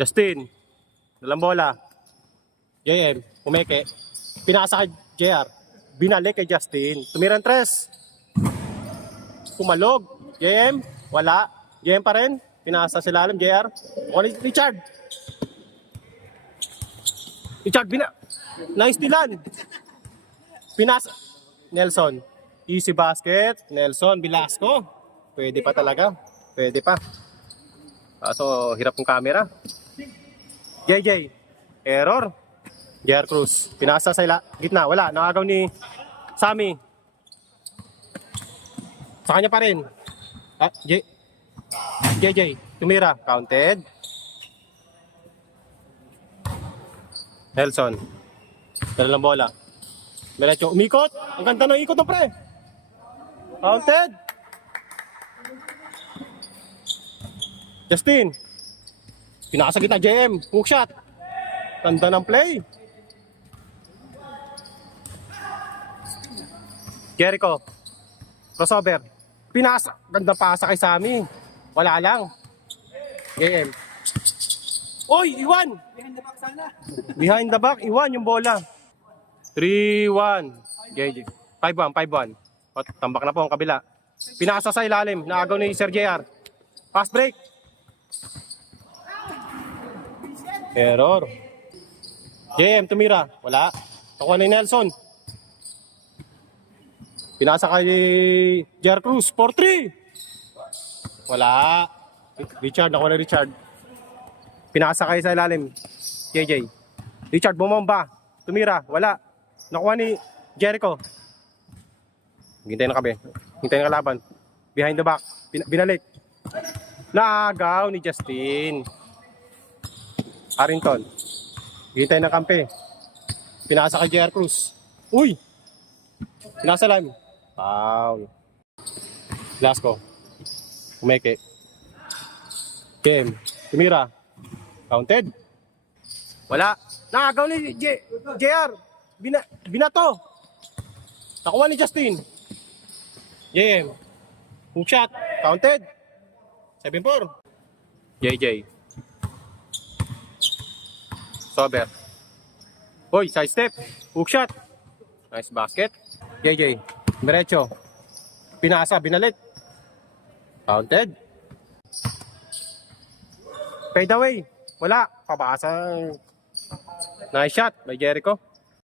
Justin. Dalang bola. JM. Pumeke. Pinasa kay JR. Binalik kay Justin. Tumirang tres. Pumalog. JM. Wala. JM pa rin. Pinasa si Lalim. JR. Richard. Richard. Nice dilan. Pinasa. Nelson. Easy basket. Nelson. Velasco. Pwede pa talaga. Pwede pa. So, hirap ng camera. JJ. Error. JR Cruz. Pinasa sa gitna. Wala. Nakagaw ni Sammy. Sa kanya pa rin. JJ. Tumira. Counted. Nelson. Dala ng bola. Diretso. Umikot. Ang ganda ng ikot ng pre. Counted. Justin. Pinasa kita JM. Hook shot. Ganda ng play. Jericho. Crossover. Pinasa. Ganda pasa kay Sammy. Wala lang. JM. Oy, iwan. Behind the back sana. Behind the back, iwan yung bola. 3-1. JJ. 5-1, 5-1. O, tambak na po ang kabila. Pinasa sa ilalim. Naagaw ni Sir JR. Pass break. Error. JM, tumira. Wala. Nakuha ni Nelson. Pinasa kay JR Cruz. 4-3. Wala. Richard, nakuha ni Richard. Pinasa kay sa ilalim. JJ. Richard, bumomba. Tumira. Wala. Nakuha ni Jericho. Hintay na kabe. Hintay na kalaban. Behind the back. Binalik. Naagaw ni Justin. Harrington. Hintay na kampe. Pinasa kay JR Cruz. Uy! Pinasa lang. Foul. Velasco. Umeke. Game. Tumira. Counted. Wala. Naagaw ni JR. Binato. Nakuha ni Justin. JM. Hook shot. Counted. 7-4. JJ. Sober. Boy, side step. Hook shot. Nice basket. JJ. Diretso. Pinasa, binalik. Counted. Fade away. Wala. Pabasa. Nice shot by Jericho.